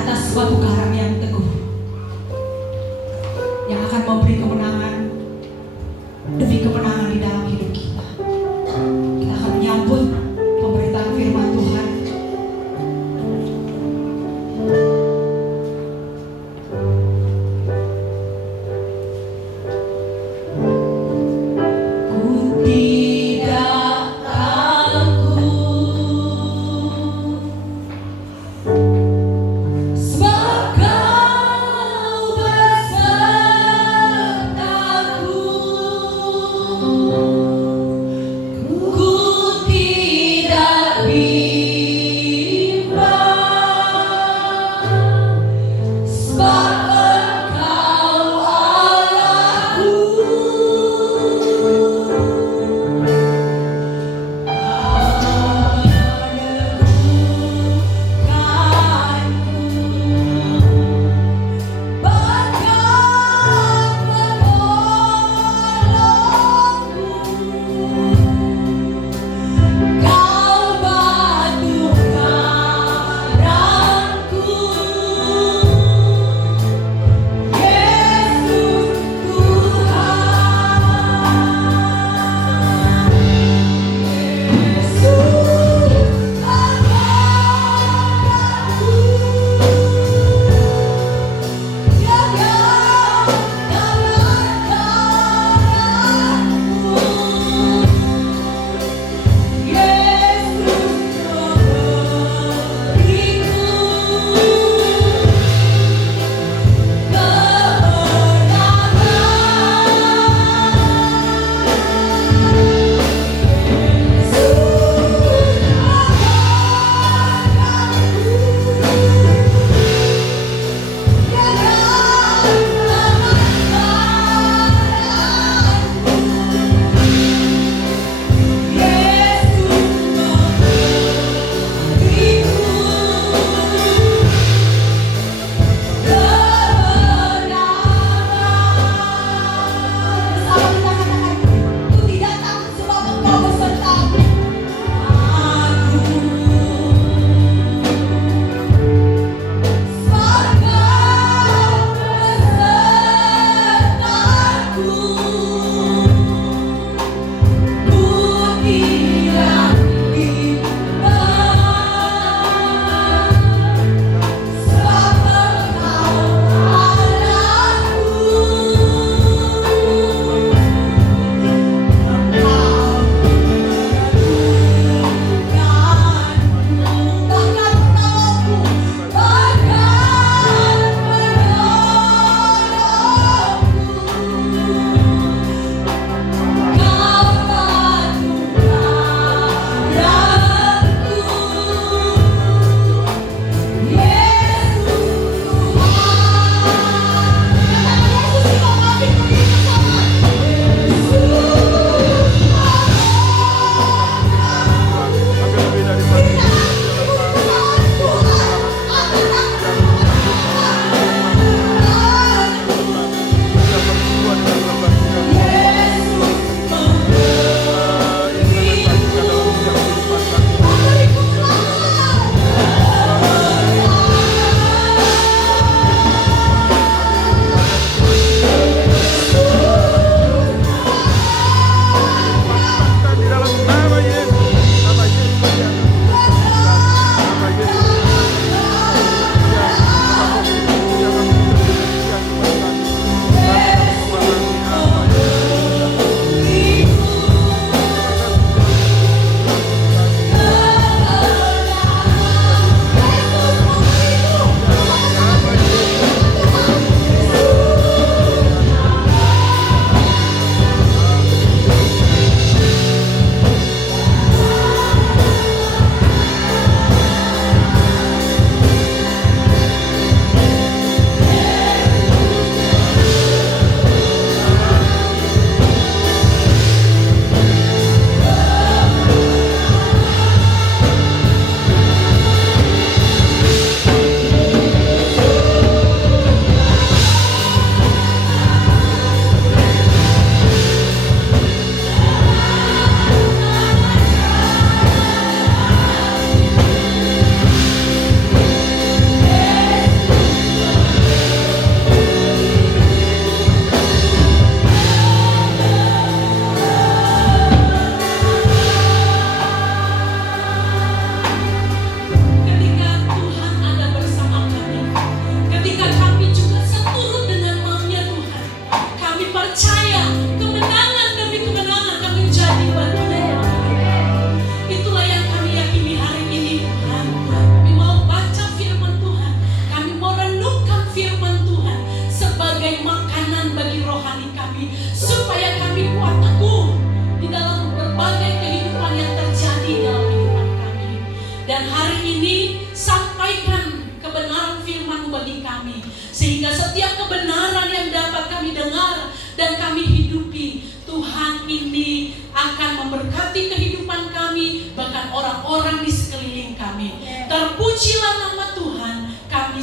atas suatu karang yang teguh, yang akan memberi kemenangan demi kemenangan di dalam hidup kita. Kita akan menyambut pemberitaan firman Tuhan.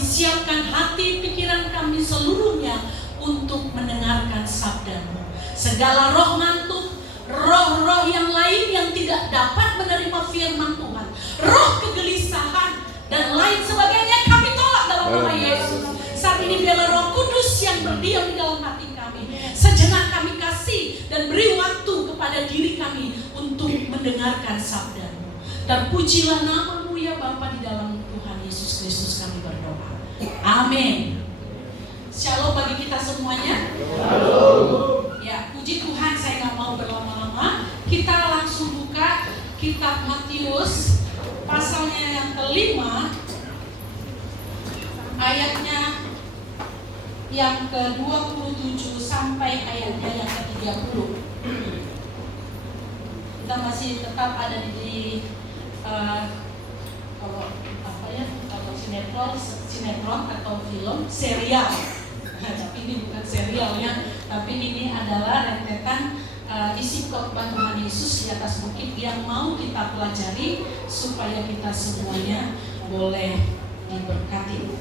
siapkan hati pikiran kami seluruhnya untuk mendengarkan sabda-Mu. Segala roh ngantuk, roh-roh yang lain yang tidak dapat menerima firman Tuhan, roh kegelisahan dan lain sebagainya, kami tolak dalam nama Yesus. Saat ini biarlah Roh Kudus yang berdiam di dalam hati kami. Sejenak kami kasih dan beri waktu kepada diri kami untuk mendengarkan sabda-Mu. Terpujilah nama-Mu ya Bapa, di dalam Tuhan Yesus Kristus kami berdoa. Amin. Shalom bagi kita semuanya. Ya, puji Tuhan, saya nggak mau berlama-lama. Kita langsung buka kitab Matius pasalnya yang kelima, ayatnya yang ke-27 sampai ayatnya yang ke-30. Kita masih tetap ada di kalau sinetron atau film serial. Tapi ini bukan serial ya, tapi ini adalah rentetan isi khotbah Tuhan Yesus di atas bukit yang mau kita pelajari supaya kita semuanya boleh diberkati.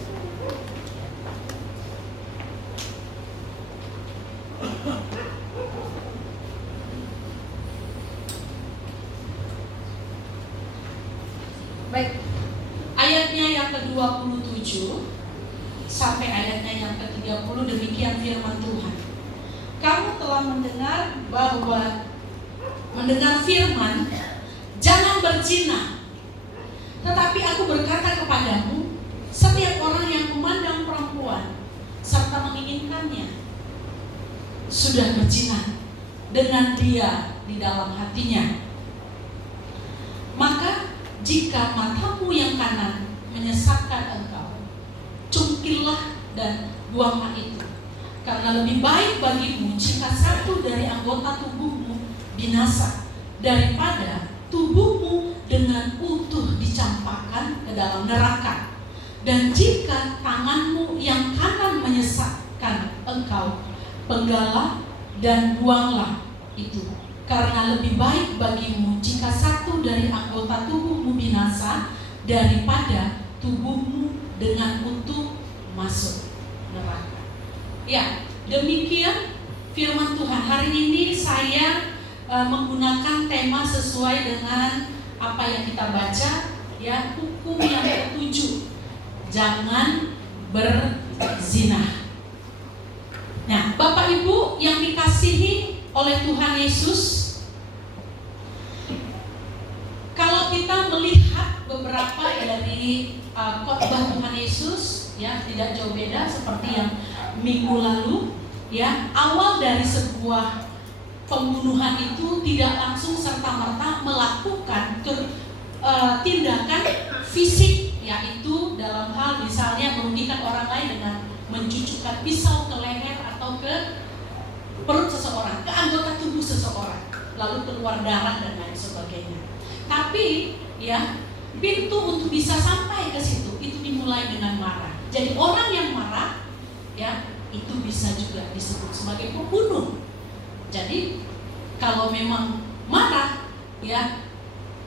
Baik, ayatnya yang ke-27 sampai ayatnya yang ke-30, demikian firman Tuhan. Kamu telah mendengar firman, jangan berzina. Tetapi aku berkata kepadamu, setiap orang yang memandang perempuan serta menginginkannya sudah berzina dengan dia di dalam hatinya. Maka jika matamu yang kanan menyesatkan engkau, cungkillah dan buanglah itu. Karena lebih baik bagimu jika satu dari anggota tubuhmu binasa daripada tubuhmu dengan utuh dicampakkan ke dalam neraka. Dan jika tanganmu yang kanan menyesatkan engkau, penggalah dan buanglah itu. Karena lebih baik bagimu jika satu dari anggota tubuhmu binasa daripada tubuhmu dengan utuh masuk neraka. Ya, demikian firman Tuhan. Hari ini saya menggunakan tema sesuai dengan apa yang kita baca, ya, hukum yang ke-7, jangan berzina. Nah, Bapak Ibu yang dikasihi oleh Tuhan Yesus, kalau kita melihat beberapa dari khotbah Tuhan Yesus, ya, tidak jauh beda seperti yang minggu lalu, ya, awal dari sebuah pembunuhan itu tidak langsung serta-merta melakukan tindakan fisik, yaitu dalam hal misalnya merugikan orang lain dengan mencucukkan pisau ke leher atau ke perut seseorang, ke anggota tubuh seseorang, lalu keluar darah dan lain sebagainya. Tapi ya, pintu untuk bisa sampai ke situ itu dimulai dengan marah. Jadi orang yang marah, ya, itu bisa juga disebut sebagai pembunuh. Jadi kalau memang marah, ya,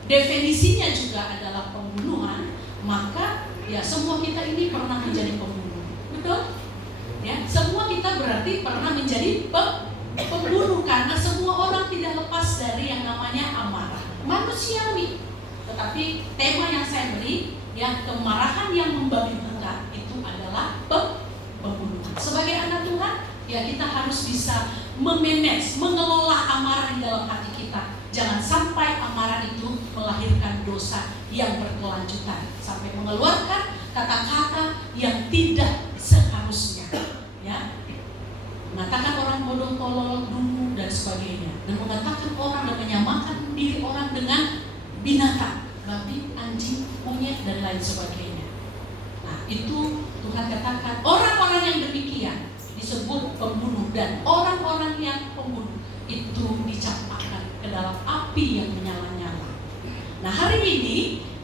definisinya juga adalah pembunuhan, maka ya semua kita ini pernah menjadi pembunuh. Betul? Ya, semua kita berarti pernah menjadi pembunuh, karena semua orang tidak lepas dari yang namanya amarah manusiawi. Tetapi tema yang saya beri, ya, kemarahan yang membabi buta itu adalah pembunuhan. Sebagai anak Tuhan, ya, kita harus bisa memanage, mengelola amarah di dalam hati kita. Jangan sampai amarah itu melahirkan dosa yang berkelanjutan sampai mengeluarkan kata-kata yang tidak seharusnya, ya, mengatakan orang bodoh, tolol, dungu dan sebagainya, dan mengatakan orang dan menyamakan diri orang dengan binatang, babi, anjing, monyet dan lain sebagainya. Nah, itu Tuhan katakan orang-orang yang demikian disebut pembunuh, dan orang-orang yang pembunuh itu dicampakkan ke dalam api yang menyala-nyala. Nah, hari ini,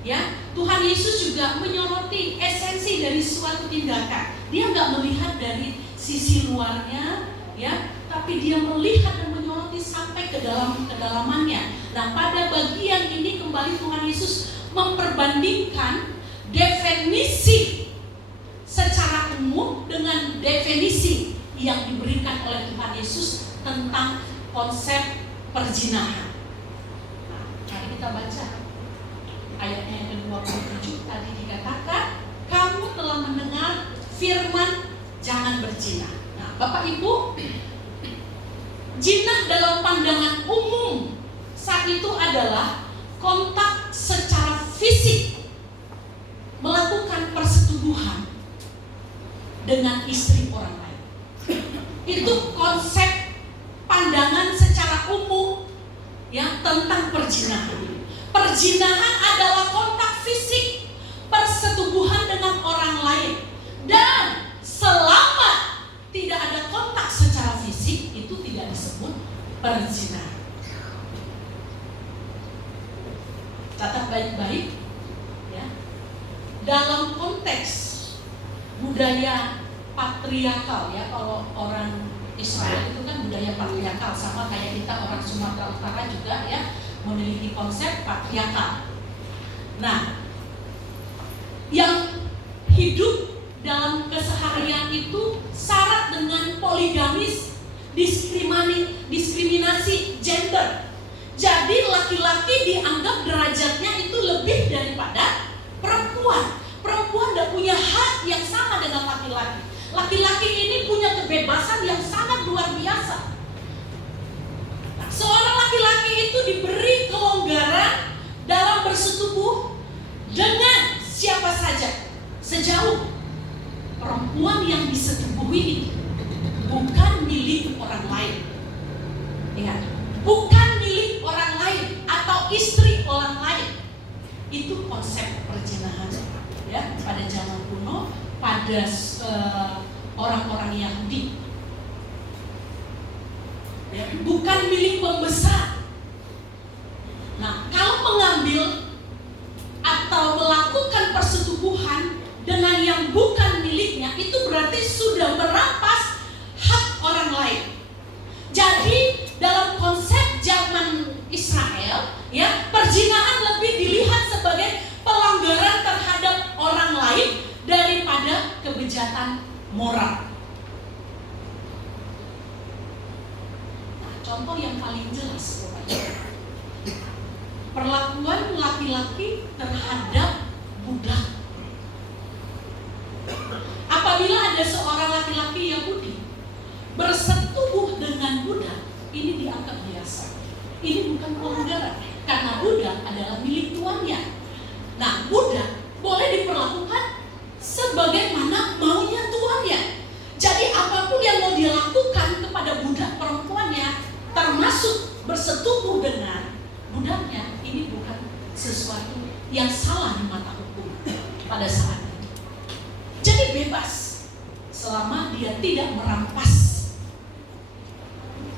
ya, Tuhan Yesus juga menyoroti esensi dari suatu tindakan. Dia nggak melihat dari sisi luarnya, ya, tapi dia melihat dan menyoroti sampai ke dalam kedalamannya. Nah, pada bagian ini kembali Tuhan Yesus memperbandingkan definisi secara yang diberikan oleh Tuhan Yesus tentang konsep perzinahan. Nah, mari kita baca ayatnya yang ke-27. Tadi dikatakan, kamu telah mendengar firman jangan berzina. Nah, Bapak Ibu, zina dalam pandangan umum saat itu adalah kontak secara fisik, melakukan persetubuhan dengan istri orang lain. Itu konsep pandangan secara umum ya tentang perzinahan. Perzinahan adalah kontak fisik, persetubuhan dengan orang lain, dan selama tidak ada kontak secara fisik itu tidak disebut perzinahan. Catat baik-baik ya. Dalam konteks budaya patriarkal ya, kalau orang Israel itu kan budaya patriarkal, sama kayak kita orang Sumatera Utara juga ya, memiliki konsep patriarkal. Nah, yang hidup dalam keseharian itu syarat dengan poligamis, diskriminasi gender. Jadi laki-laki dianggap derajatnya itu lebih daripada perempuan. Perempuan tidak punya hak yang sama dengan laki-laki. Laki-laki ini punya kebebasan yang sangat luar biasa. Nah, seorang laki-laki itu diberi kelonggaran dalam bersetubuh dengan siapa saja, sejauh perempuan yang disetubuhi itu bukan milik orang lain. Ingat, bukan milik orang lain atau istri orang lain. Itu konsep perzinahan ya pada zaman kuno, pada orang-orang Yahudi. Ya, bukan milik pembesar. Nah, kalau mengambil atau melakukan persetubuhan dengan yang bukan miliknya, itu berarti sudah merampas hak orang lain. Jadi dalam konsep zaman Israel, ya, perzinahan lebih dilihat sebagai pelanggaran terhadap orang lain daripada kebejatan moral. Nah, contoh yang paling jelas, perlakuan laki-laki terhadap budak. Apabila ada seorang laki-laki Yahudi bersetubuh dengan budak, ini dianggap biasa. Ini bukan pelanggaran, karena budak adalah milik tuannya. Nah, budak boleh diperlakukan sebagaimana maunya tuannya. Jadi apapun yang mau dia lakukan kepada budak perempuannya, termasuk bersetubuh dengan budaknya, ini bukan sesuatu yang salah di mata hukum pada saat itu. Jadi bebas selama dia tidak merampas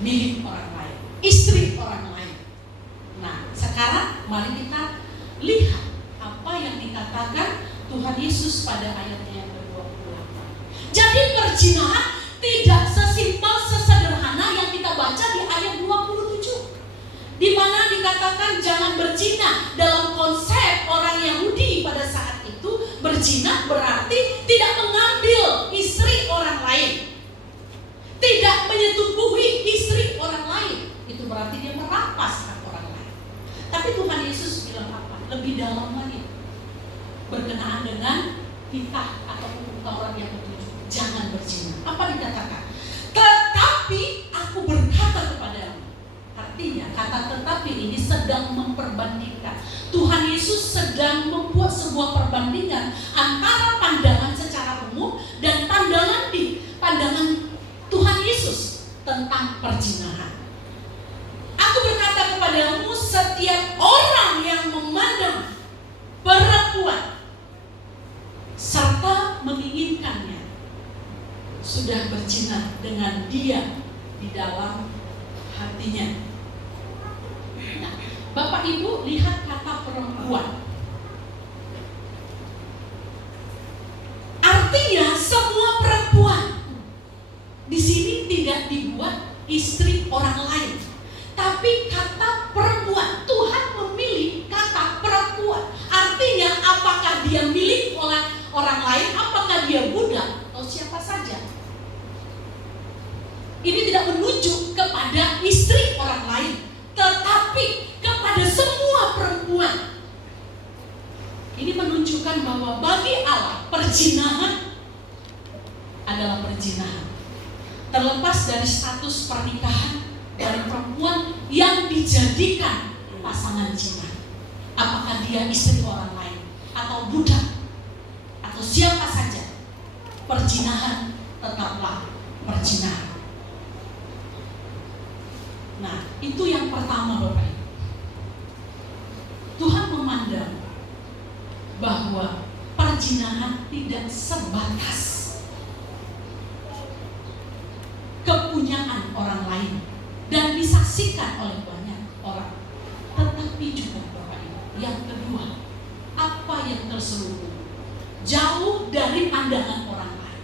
milik orang lain, istri orang lain. Nah, sekarang mari kita lihat apa yang dikatakan Tuhan Yesus pada ayatnya yang ke-28. Jadi perzinahan tidak sesimpel sesederhana yang kita baca di ayat 27, di mana dikatakan jangan berzina. Dalam konsep orang Yahudi pada saat itu, berzina berarti tidak mengambil istri orang lain, tidak menyetubuhi istri orang lain. Itu berarti dia merampas hak orang lain. Tapi Tuhan Yesus bilang apa? Lebih dalam lagi, berkenaan dengan titah atau hukum Taurat yang ketujuh, jangan berzina. Apa dikatakan? Tetapi aku berkata kepadamu. Artinya kata tetapi ini sedang memperbandingkan. Tuhan Yesus sedang membuat sebuah perbandingan antara pandangan secara umum dan pandangan Tuhan Yesus tentang perzinahan. Aku berkata kepadamu, setiap orang yang memandang perempuan serta menginginkannya sudah berzina dengan dia di dalam hatinya. Nah, Bapak Ibu lihat kata perempuan. Artinya semua perempuan. Di sini tidak dibuat istri orang lain, tapi kata perempuan. Tuhan memilih kata perempuan. Artinya apakah dia milik oleh orang lain, apakah dia budak atau siapa saja. Ini tidak menunjuk kepada istri orang lain, tetapi kepada semua perempuan. Ini menunjukkan bahwa bagi Allah perzinahan adalah perzinahan. Terlepas dari status pernikahan dari perempuan yang dijadikan pasangan zina. Apakah dia istri orang lain atau budak atau siapa saja, perzinahan tetaplah perzinahan. Nah, itu yang pertama Bapak Ibu. Tuhan memandang bahwa perzinahan tidak sebatas kepunyaan orang lain dan disaksikan oleh banyak orang, tetapi juga Bapak Ibu, yang kedua, apa yang terselubung jauh dari pandangan orang lain.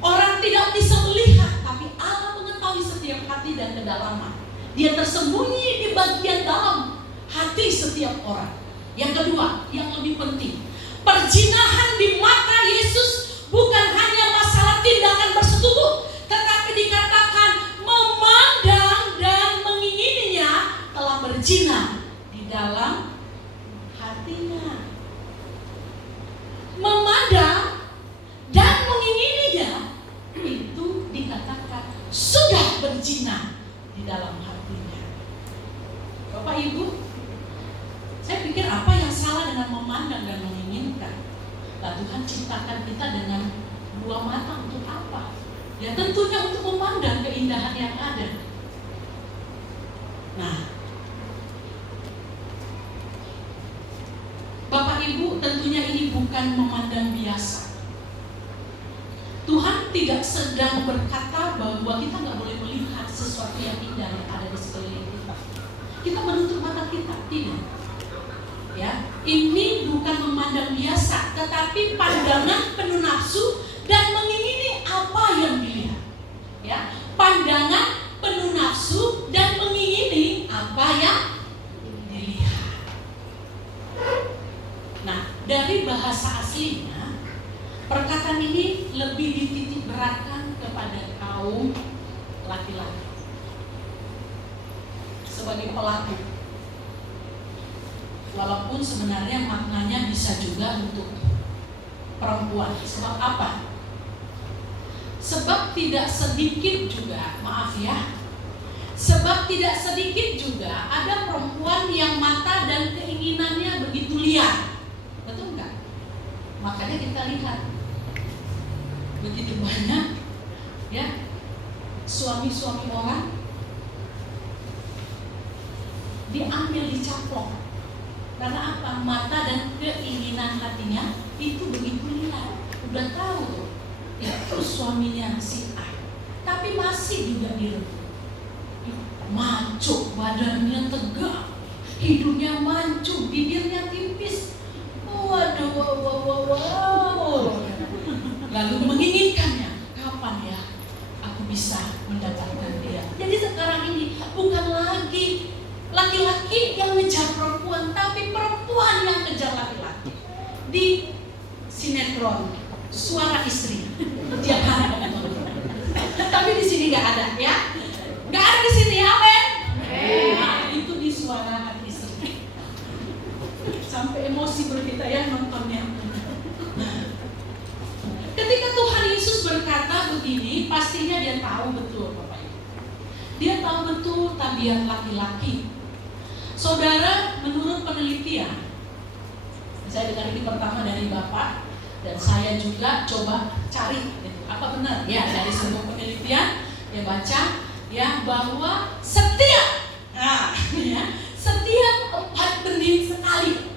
Orang tidak bisa melihat, tapi Allah mengetahui setiap hati dan kedalaman. Dia tersembunyi di bagian dalam hati setiap orang. Yang kedua, yang lebih penting, perzinahan di mata Yesus bukan hanya masalah tindakan bersetubuh, tetapi dikatakan memandang dan mengingininya telah berzina di dalam hatinya. Memandang dan mengingininya itu dikatakan sudah berzina di dalam hatinya. Bapak Ibu, saya pikir apa yang salah dengan memandang dan menginginkan? Nah, Tuhan ciptakan kita dengan dua mata untuk apa? Ya tentunya untuk memandang keindahan yang ada. Nah, Bapak Ibu, tentunya ini bukan memandang biasa. Tuhan tidak sedang berkata bahwa kita nggak boleh melihat sesuatu yang indah yang ada di sekeliling kita. Kita menutup mata kita, tidak. Ya, ini bukan memandang biasa, tetapi pandangan penuh nafsu dan mengingini apa yang dilihat. Ya, pandangan penuh nafsu dan mengingini apa yang dilihat. Nah, dari bahasa aslinya, perkataan ini lebih dititik beratkan kepada kaum laki-laki sebagai pelaku. Walaupun sebenarnya maknanya bisa juga untuk perempuan. Sebab apa? Sebab tidak sedikit juga, maaf ya, sebab tidak sedikit juga ada perempuan yang mata dan keinginannya begitu liar. Betul nggak? Makanya kita lihat begitu banyak ya suami-suami orang diambil, dicaplok. Karena apa? Mata dan keinginan hatinya itu begitu liar. Udah tahu tuh, itu suaminya si A, tapi masih juga direbut. Maco, badannya tegak, hidungnya mancung, bibirnya tipis. Waduh, wow. Lalu menginginkannya, kapan ya aku bisa mendapatkan dia? Jadi sekarang ini bukan lagi laki-laki yang ngejar perempuan, tapi perempuan yang ngejar laki-laki. Di sinetron Suara Istri tiap hari. Tapi di sini nggak ada ya, nggak ada di sini, amin. Nah, itu di Suara Istri. Sampai emosi berkita ya nontonnya. Ketika Tuhan Yesus berkata begini, pastinya dia tahu betul, Bapak Ibu. Dia tahu betul tabiat laki-laki. Saudara, menurut penelitian, saya dengar ini pertama dari Bapak, dan saya juga coba cari apa benar ya dari sebuah penelitian yang baca ya bahwa setiap 4 menit sekali,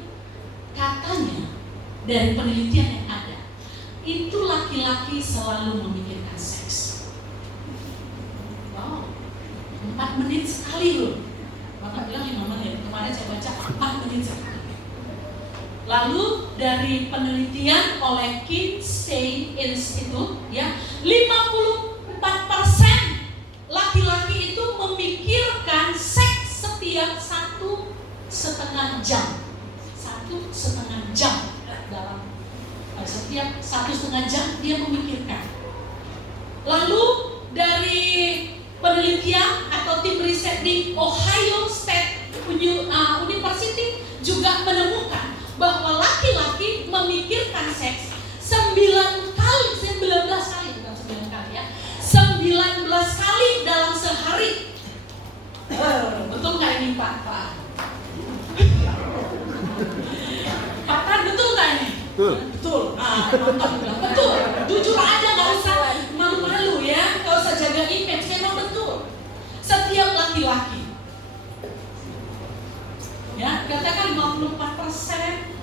katanya dari penelitian yang ada, itu laki-laki selalu memikirkan seks. Wow, 4 menit sekali loh. Bapak bilang 5 menit, kemarin saya baca 4 menit sekali. Lalu dari penelitian oleh Kinsey Institute ya, 54% laki-laki itu memikirkan seks setiap 1,5 jam. 1,5 jam dalam setiap 1,5 jam dia memikirkan. Lalu dari penelitian atau tim riset di Ohio State University juga menemukan bahwa laki-laki memikirkan seks 19 kali, bukan 9 kali ya, 19 kali dalam sehari. Betul nggak ini Pak? Pak, betul nggak ini? Betul. Nonton bilang betul. Jujur aja, nggak usah malu-malu ya, nggak usah jaga image. Memang betul. Setiap laki-laki, ya katakan 54%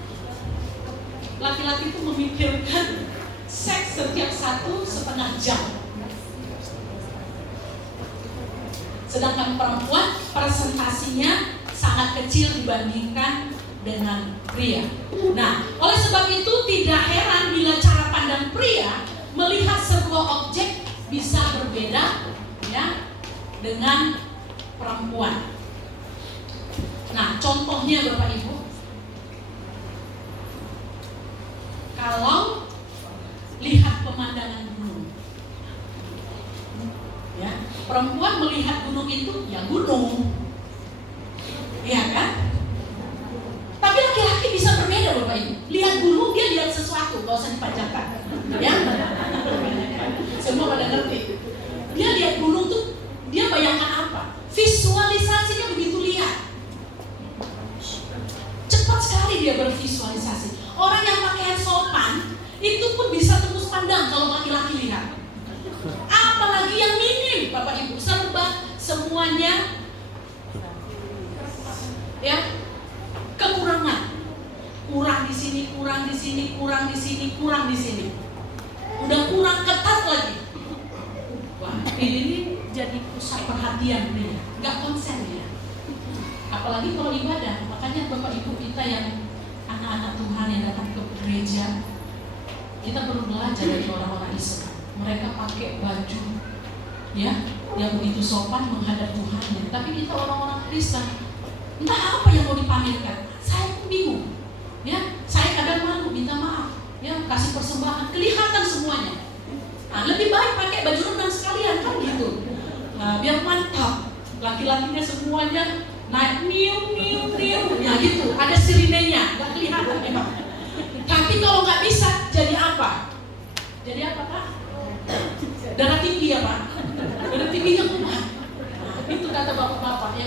laki-laki itu memikirkan seks setiap 1,5 jam. Sedangkan perempuan presentasinya sangat kecil dibandingkan dengan pria. Nah, oleh sebab itu tidak heran bila cara pandang pria melihat sebuah objek bisa berbeda ya dengan perempuan. Nah, contohnya Bapak Ibu, kalau lihat pemandangan gunung, ya perempuan melihat gunung itu ya gunung, ya kan? Tapi laki-laki bisa berbeda Bapak Ibu. Lihat gunung dia lihat sesuatu, gak usah dipanjangkan, ya. Semua pada ngerti. Dia lihat gunung tuh dia bayangkan apa? Visualisasinya begitu lihat. Cepat sekali dia bervisualisasi. Orang yang pakaian sopan itu pun bisa tembus pandang kalau laki-laki lihat. Apalagi yang minim Bapak Ibu, serba semuanya ya kekurangan. Kurang di sini, kurang di sini, kurang di sini, kurang di sini. Udah kurang ketat lagi. Wah, ini jadi pusat perhatian nih. Enggak konsen ya. Apalagi kalau ibadah. Makanya Bapak Ibu kita yang anak-anak Tuhan yang datang ke gereja, kita perlu belajar dari orang-orang Islam. Mereka pakai baju ya yang begitu sopan menghadap Tuhan. Tapi kita orang-orang Kristen, entah apa yang mau dipamerkan, saya pun bingung. Ya, saya kadang malu minta maaf. Ya, kasih persembahan, kelihatan semuanya. Nah, lebih baik pakai baju renang sekalian kan gitu. Nah, biar mantap. Laki-lakinya semuanya naik niu, ya gitu. Ada sirinenya, nggak kelihatan memang. Tapi kalau nggak bisa, jadi apa? Jadi apa Pak? Darah tinggi ya Pak? Darah tingginya kumat. Nah, itu kata bapak-bapak ya.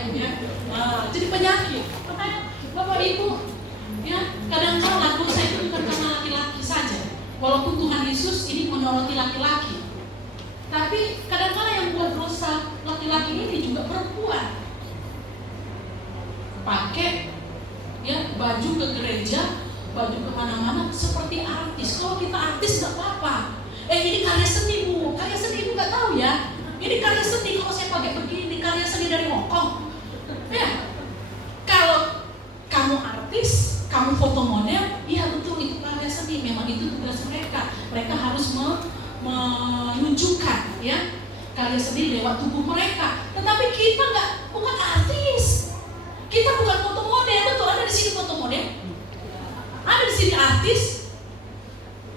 Nah, jadi penyakit. Makanya Bapak Ibu, ya kadang-kadang dosa itu bukan karena laki-laki saja. Walaupun Tuhan Yesus ini menyoroti laki-laki, tapi kadang-kadang yang buat dosa laki-laki ini juga perempuan. Pakai ya baju ke gereja, baju kemana-mana seperti artis. Kalau kita artis nggak apa-apa. Ini karya seni Bu, karya seni Ibu nggak tahu ya. Ini karya seni kalau saya pakai begini, karya seni dari Hongkong. Ya, kalau kamu artis, kamu foto model, iya betul itu karya seni. Memang itu tugas mereka. Mereka harus menunjukkan ya karya seni lewat tubuh mereka. Tetapi kita bukan artis. Kita bukan foto model, betul ada di sini foto model. Ada di sini artis.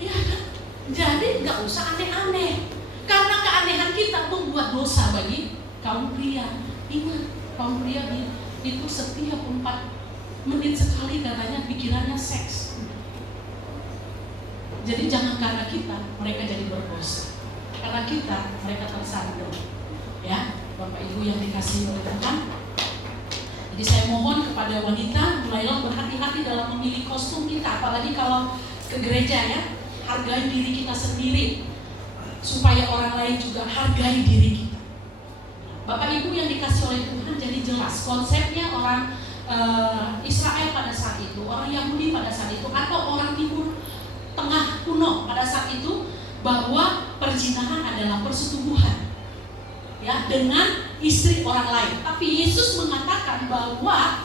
Ya kan? Jadi nggak usah aneh-aneh. Karena keanehan kita membuat dosa bagi kaum pria. Ingat, kaum pria itu setiap 4 menit sekali katanya pikirannya seks. Jadi jangan karena kita mereka jadi berdosa. Karena kita mereka tersandung. Ya, Bapak Ibu yang dikasihi oleh Tuhan. Jadi saya mohon kepada wanita, mulailah berhati-hati dalam memilih kostum kita, apalagi kalau ke gereja ya. Hargai diri kita sendiri supaya orang lain juga hargai diri kita. Bapak Ibu yang dikasih oleh Tuhan, jadi jelas konsepnya orang Israel pada saat itu, orang Yahudi pada saat itu, atau orang Timur Tengah kuno pada saat itu, bahwa perzinahan adalah persetubuhan ya dengan istri orang lain. Tapi Yesus mengatakan bahwa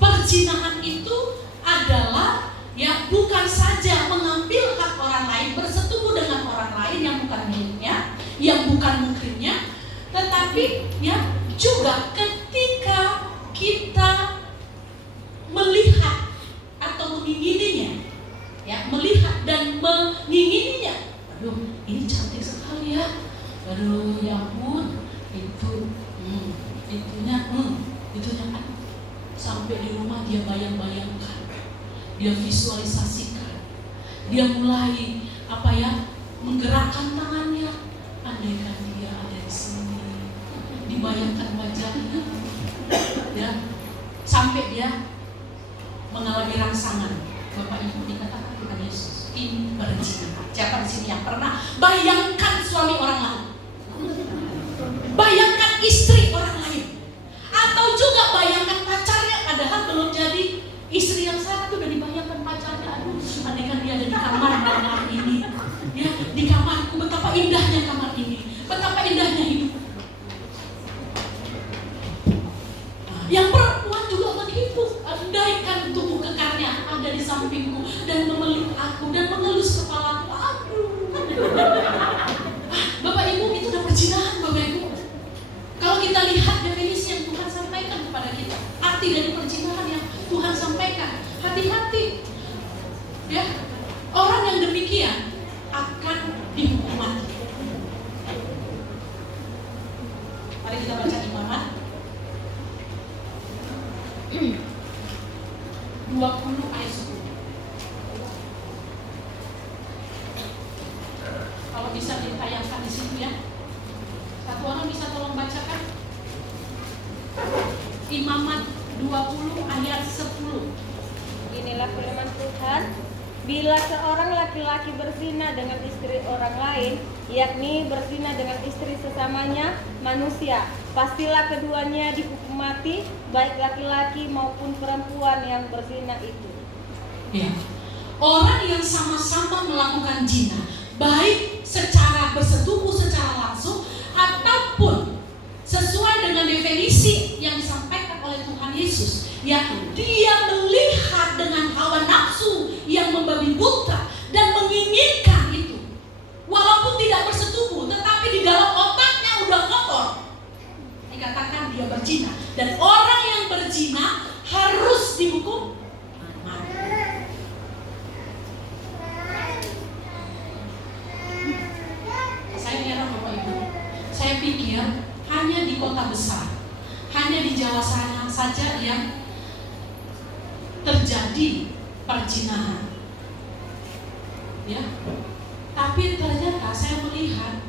perzinahan itu adalah ya bukan saja mengambil hak orang lain, bersetubuh dengan orang lain yang bukan miliknya, yang bukan mungkinnya, tetapi ya juga ketika kita melihat atau mengingininya, ya melihat dan mengingininya. Aduh, ini cantik sekali ya. Aduh, ya ampun, itunya kan. Sampai di rumah dia bayang-bayangkan, dia visualisasikan, dia mulai menggerakkan tangannya. Andaikan dia ada di sini, dibayangkan wajahnya, ya, sampai dia mengalami rangsangan. Bapak Ibu, dikatakan Tuhan Yesus ini berzina. Siapa di sini yang pernah bayangkan suami orang lain? Bayangkan istri orang lain? Atau juga bayangkan pacarnya, padahal belum jadi istri yang sah, itu udah dibayangkan pacarnya. Aduh, andaikan dia ada di kamar ini, ya, di kamarku, betapa indahnya kamar ini, betapa indahnya hidup. Yang perempuan juga begitu. Andaikan tubuh kekarnya ada di sampingku dan memeluk aku dan mengelus kepalaku. Aduh. Bapak Ibu, itu udah perzinahan, Bapak Ibu. Kalau kita lihat definisi yang Tuhan sampaikan kepada kita, arti dari perzinahan yang Tuhan sampaikan, hati-hati. Ya, orang yang demikian akan dihukum mati. Mari kita baca Imamat 20 ayat 10. Kalau bisa ditayangkan di situ ya. Satu orang bisa tolong bacakan? Imamat 20 ayat 10. Inilah firman Tuhan. Bila seorang laki-laki berzina dengan istri orang lain, yakni berzina dengan istri sesamanya manusia, pastilah keduanya dihukum mati, baik laki-laki maupun perempuan yang berzina itu. Ya. Orang yang sama-sama melakukan zina, baik secara bersetubuh secara langsung ataupun sesuai dengan definisi yang disampaikan oleh Tuhan Yesus, ya, dia melihat dengan hawa nafsu yang membabi buta dan menginginkan itu, walaupun tidak bersetubuh, tetapi di dalam otaknya udah kotor, dikatakan dia berzina. Dan orang yang berzina harus dihukum mati. Saya heran Bapak Ibu, saya pikir hanya di kota besar, hanya di Jawa sana saja yang terjadi perzinahan, ya. Tapi ternyata saya melihat,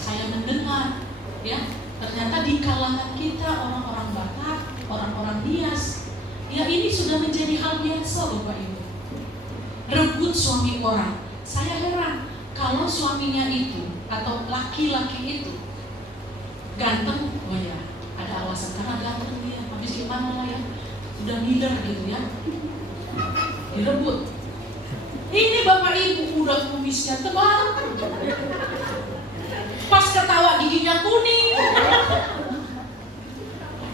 saya mendengar, ya, ternyata di kalangan kita orang-orang Batak, orang-orang Nias, ya, ini sudah menjadi hal biasa, Bapak Ibu. Rebut suami orang. Saya heran kalau suaminya itu atau laki-laki itu ganteng, oh ya, ada alasan karena ganteng dia, habis gimana lah ya, udah miler gitu ya, direbut. Ini Bapak Ibu udah kumisnya tebal, pas ketawa giginya kuning,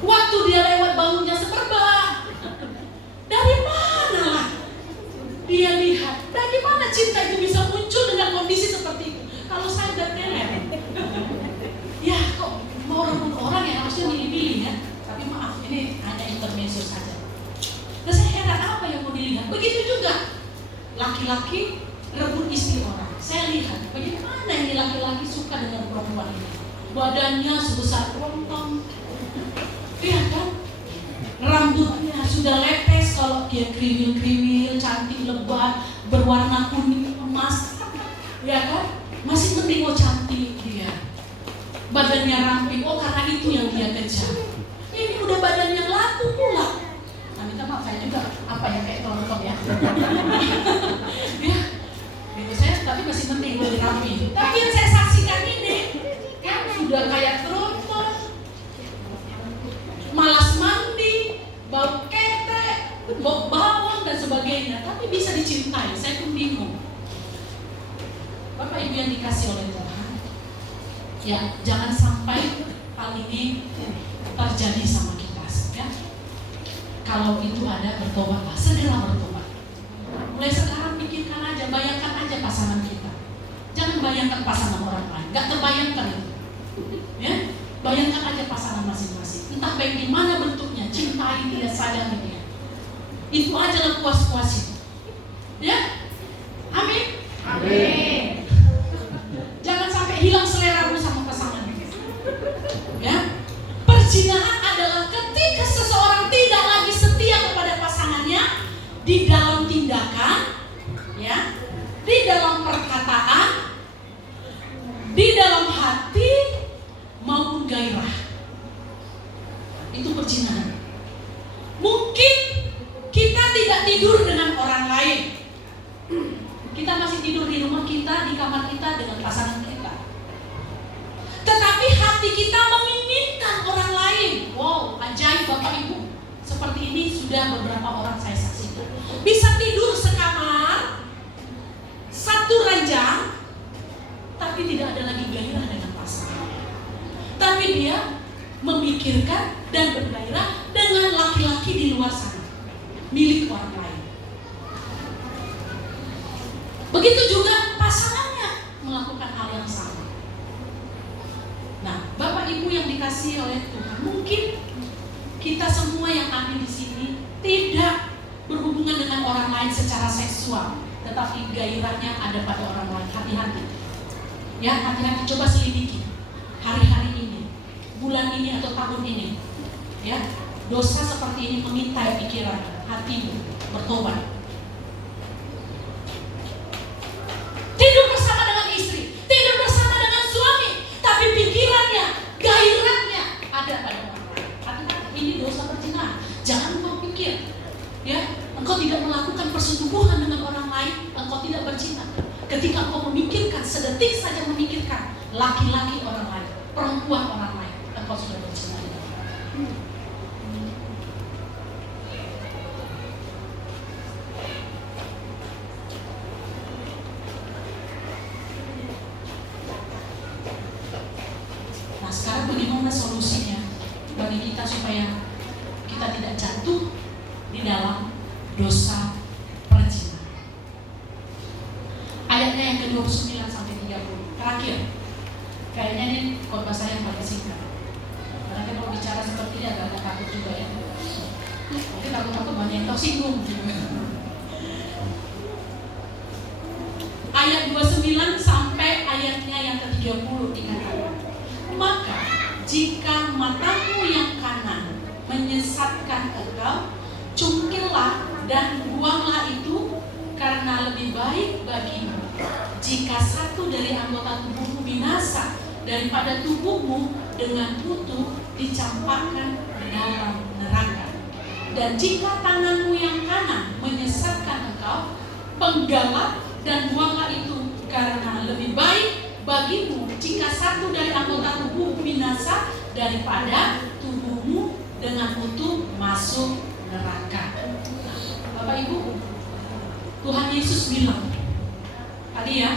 waktu dia lewat baunya semerbak. Dari mana lah dia lihat? Dari mana cinta itu bisa muncul dengan kondisi seperti itu? Kalau saya udah teler, ya kok mau rebut orang yang harusnya milih-milih ya. Tapi maaf, ini hanya intermezzo saja. Dan saya heran apa yang mau dilihat. Begitu juga laki-laki rebut istri orang. Saya lihat bagaimana ini laki-laki suka dengan perempuan ini. Badannya sebesar kerontong, lihat kan? Rambutnya sudah lepes, kalau dia kriwil-kriwil, cantik, lebat, berwarna kuning emas, ya kan? Masih mending, oh cantik dia. Badannya ramping, oh karena itu yang dia kejar. Ini udah badannya laku pula. Nah, minta maaf, saya juga kayak kelontong ya. Ya, gitu saya, tapi masih penting lebih rapi. Tapi yang saya saksikan ini kan sudah kayak kerontong, malas mandi, bau ketek, bau bawang dan sebagainya. Tapi bisa dicintai, saya pun bingung. Bapak Ibu yang dikasih oleh Tuhan, ya, jangan sampai hal ini terjadi sama kita, ya. Kalau itu ada, bertobatlah, segera bertobat. Mulai sekarang pikirkan aja, bayangkan aja pasangan kita. Jangan bayangkan pasangan orang lain, gak terbayangkan itu, ya. Bayangkan aja pasangan masing-masing. Entah baik di mana bentuknya, cintai dia, sayangi dia. Itu aja lah puas-puasin, ya. Amin. Amin. Jangan sampai hilang seleramu sama pasangan dalam hati maupun gairah. Itu perzinahan. Mungkin kita tidak tidur dengan orang lain. Kita masih tidur di rumah kita, di kamar kita dengan pasangan kita. Tetapi hati kita menginginkan orang lain. Wow, ajaib Bapak Ibu. Seperti ini sudah beberapa orang saya saksikan. Bisa tidur sekamar, satu ranjang, tapi tidak ada lagi gairah dengan pasangan. Tapi dia memikirkan dan bergairah dengan laki-laki di luar sana, milik orang lain. Begitu juga pasangannya melakukan hal yang sama. Nah, Bapak Ibu yang dikasihi oleh Tuhan, mungkin kita semua yang ada di sini tidak berhubungan dengan orang lain secara seksual, tetapi gairahnya ada pada orang lain. Hati-hati. Ya, hati-hati, coba selidiki hari-hari ini, bulan ini atau tahun ini. Ya, dosa seperti ini mengintai pikiran, hatimu, bertobat. Tidur bersama dengan istri, tidur bersama dengan suami, tapi pikirannya, gairahnya ada pada orang lain. Hati-hati, ini dosa perzinahan. Jangan engkau pikir, ya, engkau tidak melakukan persetubuhan dengan orang lain, engkau tidak berzina. Ketika engkau memikirkan, sedetik saja memikirkan laki-laki orang lain, perempuan orang lain, engkau sudah berzina. Nah, sekarang bagaimana solusinya bagi kita supaya kita tidak jatuh di dalam dosa perzinahan? Ayatnya yang ke-29 sampai 30. Terakhir. Kayaknya ini khotbah saya yang paling singkat. Karena kalau bicara seperti ini agak takut juga ya. Nanti takut-takut banyak yang tersinggung. Ayat 29 sampai ayatnya yang ke-30 dikatakan, maka jika matamu yang kanan menyesatkan engkau, cungkillah dan buanglah itu, karena lebih baik bagimu jika satu dari anggota tubuhmu binasa daripada tubuhmu dengan utuh dicampakkan ke dalam neraka. Dan jika tanganmu yang kanan menyesatkan engkau, penggalah dan buanglah itu, karena lebih baik bagimu jika satu dari anggota tubuhmu binasa daripada tubuhmu dengan utuh masuk neraka. Nah, Bapak Ibu, Tuhan Yesus bilang tadi ya,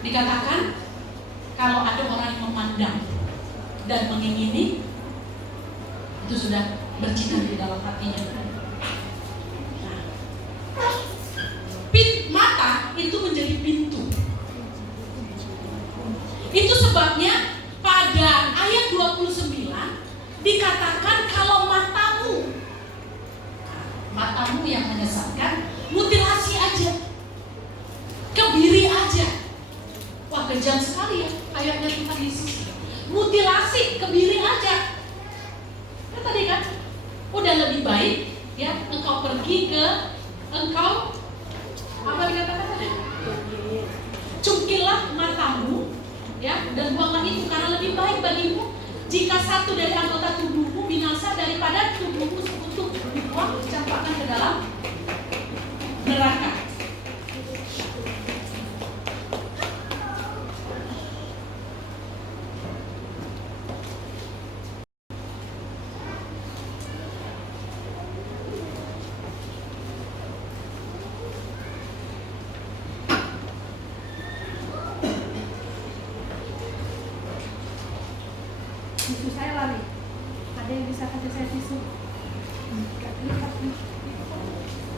dikatakan kalau ada orang yang memandang dan mengingini, itu sudah berzina di dalam hatinya. Nah, mata itu menjadi pintu. Itu sebabnya pada ayat 29 dikatakan kalau matamu yang menyesatkan, mutilasi aja, kebiri aja. Wah, kejam sekali ya ayatnya Tuhan Yesus. Mutilasi, kebiri aja. Kan tadi kan, udah lebih baik ya engkau pergi ke apa dikatakan tadi? Cungkillah matamu ya, dan buanglah itu, karena lebih baik bagimu jika satu dari anggota tubuhmu binasa daripada tubuhmu sekutu dibuang, dicampakkan ke dalam neraka. Tisu saya lari. Ada yang bisa kasih saya tisu? Nah,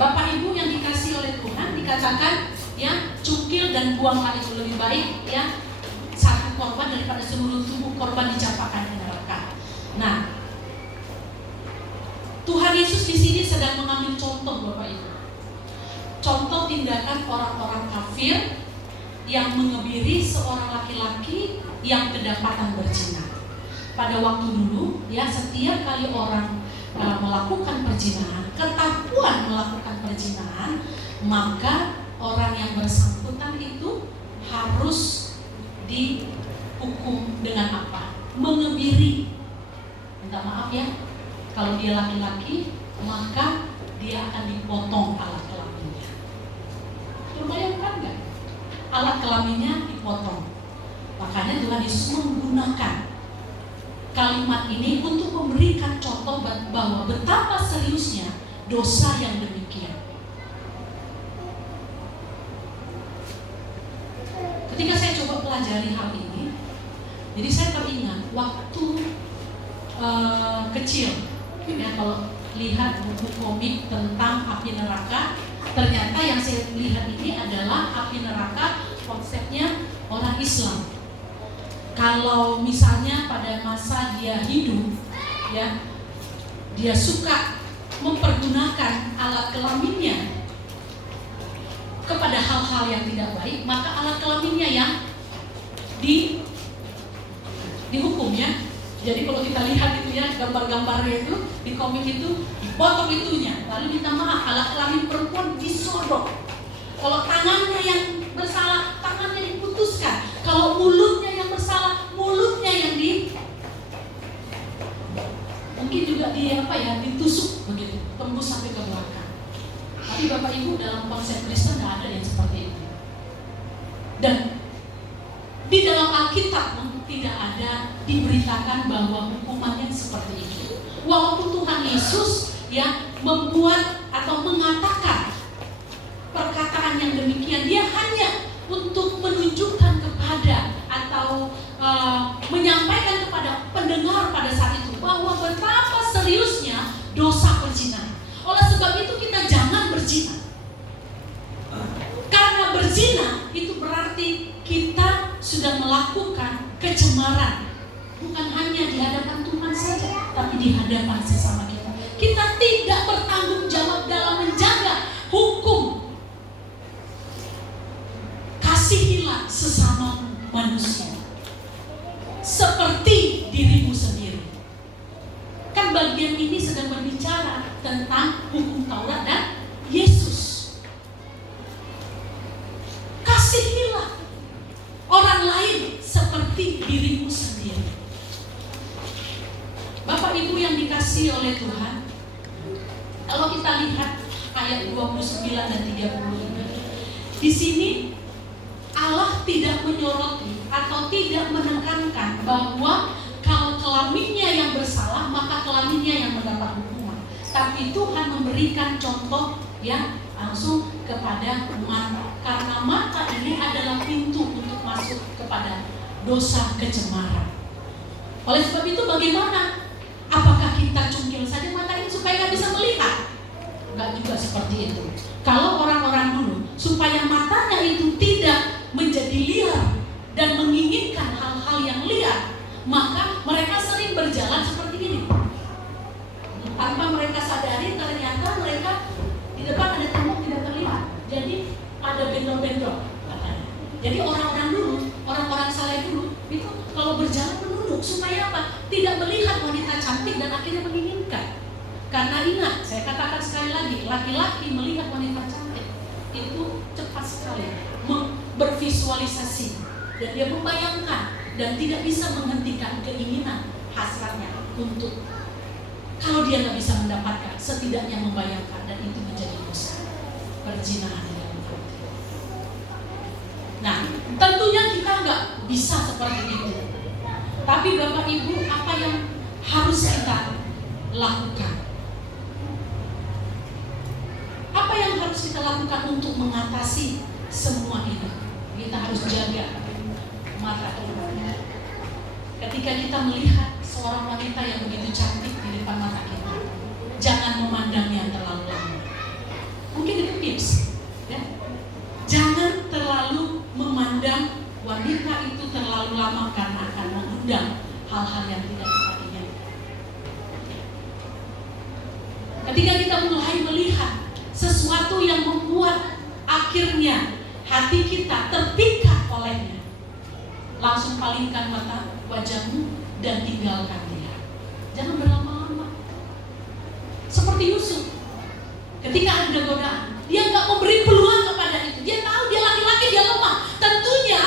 Bapak Ibu yang dikasih oleh Tuhan, dikatakan ya, cungkil dan buanglah itu, lebih baik ya satu korban daripada seluruh tubuh korban dicampakkan ke neraka. Nah, Tuhan Yesus di sini sedang mengambil contoh Bapak Ibu. sopir yang mengebiri seorang laki-laki yang kedapatan berzina. Pada waktu dulu, ya, setiap kali orang melakukan perzinahan, ketahuan melakukan perzinahan, maka orang yang bersangkutan itu harus dihukum dengan apa? Mengebiri. Minta maaf ya, kalau dia laki-laki, maka dia akan dipotong alat kelaminnya. Terbayangkan nggak? Alat kelaminnya dipotong. Makanya Tuhan Yesus menggunakan kalimat ini untuk memberikan contoh bahwa betapa seriusnya dosa yang demikian. Ketika saya coba pelajari hal ini, jadi saya teringat waktu kecil, ya, kalau lihat buku komik tentang api neraka, ternyata yang saya lihat ini adalah api neraka konsepnya orang Islam. Kalau misalnya pada masa dia hidup, ya, dia suka mempergunakan alat kelaminnya kepada hal-hal yang tidak baik, maka alat kelaminnya yang dihukum, ya. Jadi kalau kita lihat itu, ya, gambar-gambarnya itu di komik itu dipotong itunya, lalu minta maaf, alat kelamin perempuan disodok. Kalau tangannya yang bersalah, tangannya diputuskan. Kalau mulutnya yang bersalah, mulutnya yang mungkin juga ditusuk begitu, tembus sampai ke belakang. Tapi Bapak Ibu, dalam konsep Kristen tidak ada yang seperti itu. Dan di dalam Alkitab tidak ada diberitakan bahwa hukumannya seperti itu. Walaupun Tuhan Yesus, ya, membuat atau mengatakan perkataan yang demikian, dia hanya untuk menunjukkan kepada atau menyampaikan kepada pendengar pada saat itu bahwa betapa seriusnya dosa perzinahan. Oleh sebab itu kita jangan berzina. Karena berzina itu berarti kita sudah melakukan kecemaran, bukan hanya di hadapan Tuhan saja, tapi di hadapan sesama kita. Kita tidak bertanggung jawab dalam menjaga hukum. Kasihilah sesama manusia seperti dirimu sendiri. Kan bagian ini sedang berbicara tentang hukum Taurat dan Yesus. Kasihilah orang lain seperti dirimu sendiri. Bapak Ibu yang dikasihi oleh Tuhan, kalau kita lihat ayat 29 dan 30, di sini Allah tidak menyoroti atau tidak menekankan bahwa kalau kelaminnya yang bersalah, maka kelaminnya yang mendapat hukuman. Tapi Tuhan memberikan contoh yang langsung kepada mata, karena mata ini adalah pintu untuk masuk kepada dosa kecemaran. Oleh sebab itu bagaimana? Apakah kita cungkil saja mata ini supaya nggak bisa melihat? Enggak juga seperti itu. Kalau orang-orang dulu, supaya matanya itu tidak menjadi liar dan menginginkan hal-hal yang liar, maka mereka sering berjalan seperti ini. Tanpa mereka sadari, ternyata mereka di depan ada tembok tidak terlihat. Jadi ada bendol-bendol. Jadi orang-orang dulu, orang-orang saleh dulu, itu kalau berjalan menunduk supaya apa? Tidak melihat wanita cantik dan akhirnya menginginkan. Karena ingat, saya katakan sekali lagi, laki-laki melihat wanita cantik itu cepat sekali bervisualisasi, dan dia membayangkan dan tidak bisa menghentikan keinginan hasratnya untuk, kalau dia nggak bisa mendapatkan, setidaknya membayangkan, dan itu menjadi dosa perzinahan di dalam hati. Nah, tentunya kita nggak bisa seperti itu. Tapi Bapak Ibu, apa yang harus kita lakukan? Apa yang harus kita lakukan untuk mengatasi semua ini? Kita harus jaga mata kita. Ketika kita melihat seorang wanita yang begitu cantik di depan mata kita, jangan memandangnya terlalu lama. Mungkin itu tips, ya. Jangan terlalu memandang wanita itu terlalu lama karena akan mengundang hal-hal yang tidak kita inginkan. Ketika kita mulai melihat sesuatu yang membuat akhirnya hati kita terpikat olehnya, langsung palingkan mata wajahmu dan tinggalkan dia. Jangan berlama-lama. Seperti Yusuf, ketika ada godaan, dia nggak memberi peluang kepada itu. Dia tahu dia laki-laki, dia lemah. Tentunya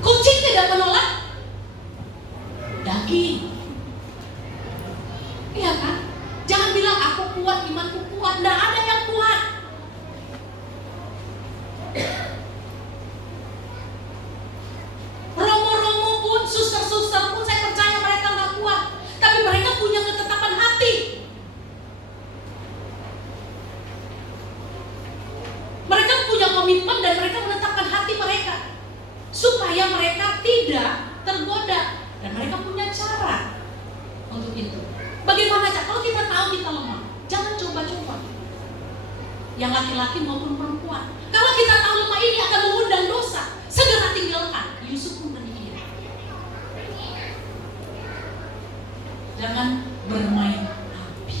kucing tidak menolak daging. Iya kan? Jangan bilang aku kuat, imanku kuat. Nggak ada yang kuat. Romo-romo pun, suster-suster pun, saya percaya mereka nggak kuat. Tapi mereka punya ketetapan hati. Mereka punya komitmen dan mereka menetapkan hati mereka supaya mereka tidak tergoda, dan mereka punya cara untuk itu. Bagaimana cara? Kalau kita tahu kita lemah, jangan coba-coba. Yang laki-laki maupun perempuan. Kalau kita tahu lemah ini akan mengundang dosa, segera tinggalkan. Yusuf pun demikian. Jangan bermain api.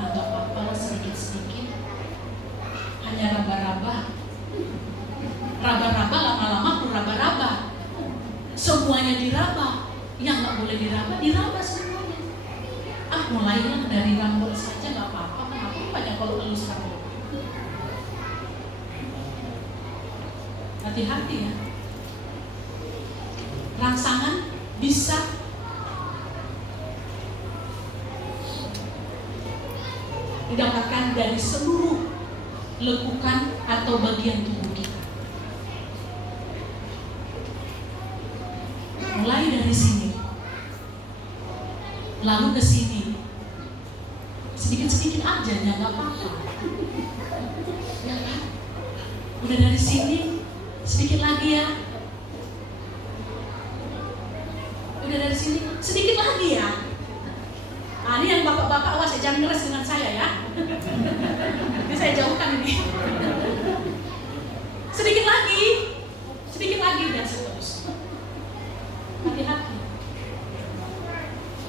Anggap apa sedikit-sedikit hanya raba-raba. Raba-raba lama-lama berraba-raba. Semuanya diraba. Yang nggak boleh diraba semuanya. Mulainya dari rambut saja nggak apa-apa. Kenapa banyak kalau elus rambut? Hati-hati ya. Rangsangan bisa didapatkan dari seluruh lekukan atau bagian tubuh kita. Mulai dari sini, lalu ke sini, sedikit-sedikit aja, ya nggak apa-apa. Ya kan? Udah dari sini, sedikit lagi ya. Udah dari sini, sedikit lagi ya. Nah, ini yang bapak-bapak awas ya, jangan ngeres dengan saya ya. Ini saya jauhkan ini. Sedikit lagi dan seterusnya. Hati-hati.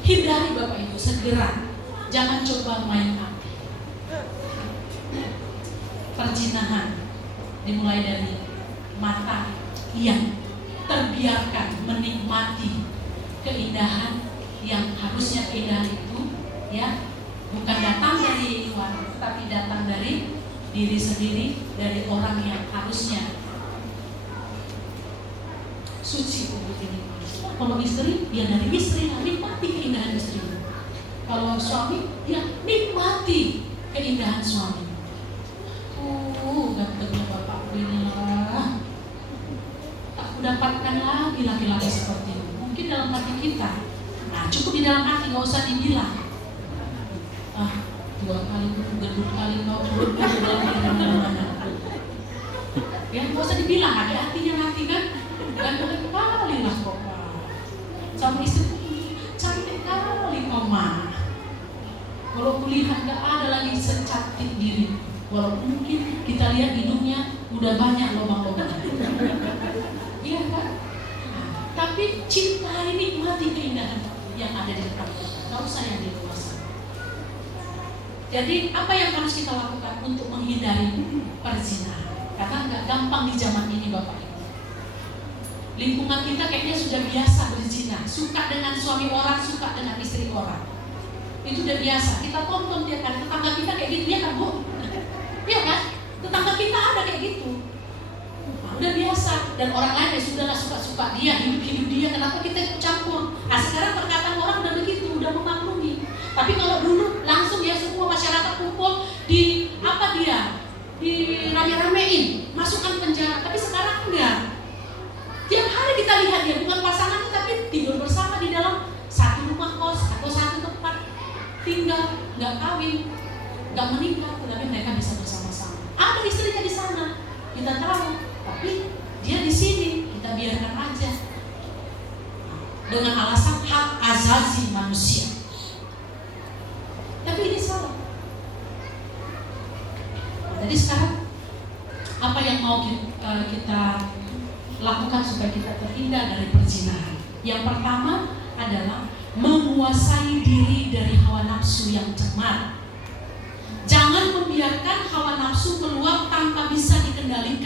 Hindari Bapak Ibu segera. Jangan coba main api. Perzinahan dimulai dari mata yang terbiarkan menikmati keindahan yang harusnya keindahan itu ya bukan datang dari luar, tapi datang dari diri sendiri, dari orang yang harusnya suci untuk ini. Kalau istri, ya dari istri, nikmati keindahan istri. Kalau suami, ya nikmati keindahan suami. Gantengnya bapak bilang, tak kudapatkan lagi laki-laki seperti itu. Mungkin dalam hati kita, nah cukup di dalam hati, nggak usah dibilang. 2 kali gedut kali kau ya nggak usah dibilang, hati-hatinya hati kan. Ganteng kali lah kok sama istri, cantik kali kok mah. Kalau kulihat nggak ada lagi secantik diri, walaupun mungkin kita lihat hidungnya udah banyak lubang-lubang. Iya kan? Tapi cinta ini nikmati keindahan yang ada di depan kita, nggak usah yang di luar sana. Jadi apa yang harus kita lakukan untuk menghindari perzinahan? Karena nggak gampang di zaman ini Bapak Ibu. Lingkungan kita kayaknya sudah biasa berzina, suka dengan suami orang, suka dengan istri orang. Itu udah biasa. Kita tonton tiap hari, tetangga kita kayak gitu ya kan Bu? Iya kan? Tetangga kita ada kayak gitu. Nah, udah biasa. Dan orang lain ya sudah suka-suka dia, hidup dia. Kenapa kita ikut campur? Nah sekarang perkataan orang udah begitu, udah memaklumi. Tapi kalau dulu langsung ya semua masyarakat kumpul di apa dia? Di rame-ramein, masukkan penjara. Tapi sekarang enggak. Tiap hari kita lihat dia bukan pasangannya tapi tidur bersama di dalam satu rumah kos atau satu tempat tinggal, nggak kawin, nggak menikah, tapi mereka bisa bersama-sama. Ada istrinya di sana, kita tahu, tapi dia di sini kita biarkan aja dengan alasan hak asasi manusia. Tapi ini salah. Jadi sekarang apa yang mau kita lakukan supaya kita terhindar dari perzinahan? Yang pertama adalah menguasai diri dari hawa nafsu yang cemar. Jangan membiarkan hawa nafsu keluar tanpa bisa dikendalikan.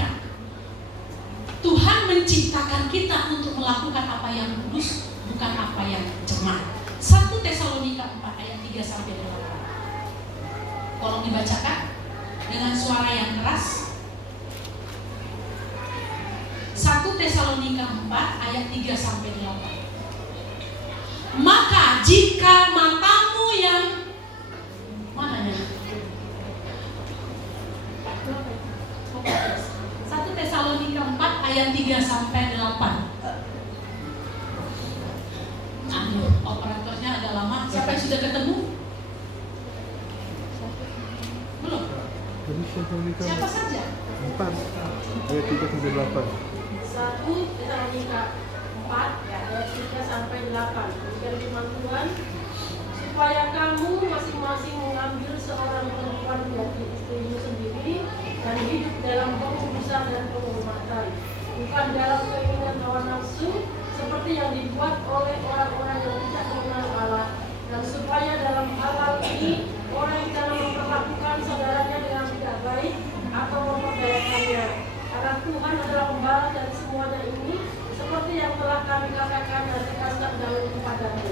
menciptakan kita untuk melakukan apa yang kudus, bukan apa yang cemar. 1 Tesalonika 4 ayat 3 sampai 8. Tolong dibacakan dengan suara yang keras. 1 Tesalonika 4 ayat 3 sampai 8. Maka jika matamu yang mananya? 1 Tesalonika 4 ayat 3 sampai 8. Aduh, operatornya agak lama. Siapa yang sudah ketemu? Belum? Siapa saja? 4 ayat 3 sampai 8. 1 Tesalonika 4 ayat 3 sampai 8. Demikian firman Tuhan, supaya kamu masing-masing mengambil seorang perempuan menjadi istrimu sendiri dan hidup dalam pengudusan dan penghormatan, bukan dalam keinginan hawa nafsu seperti yang dibuat oleh orang-orang yang tidak mengenal Allah, dan supaya dalam hal ini orang jangan memperlakukan saudaranya dengan tidak baik atau memperdayakannya, karena Tuhan adalah pembalas dari semuanya ini, seperti yang telah kami katakan dan tegaskan dahulu kepadamu.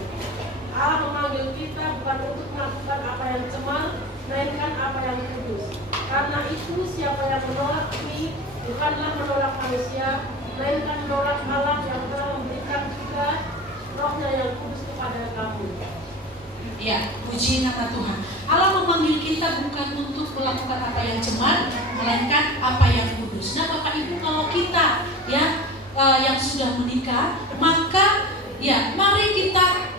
Allah memanggil kita bukan untuk melakukan apa yang cemar, melainkan apa yang kudus. Karena itu siapa yang menolak ini bukanlah menolak manusia, melainkan menolak Allah yang telah memberikan juga Rohnya yang kudus kepada kamu. Ya, puji nama Tuhan. Allah memanggil kita bukan untuk melakukan apa yang cemar, melainkan apa yang kudus. Nah, Bapak Ibu, kalau kita yang sudah menikah, maka ya mari kita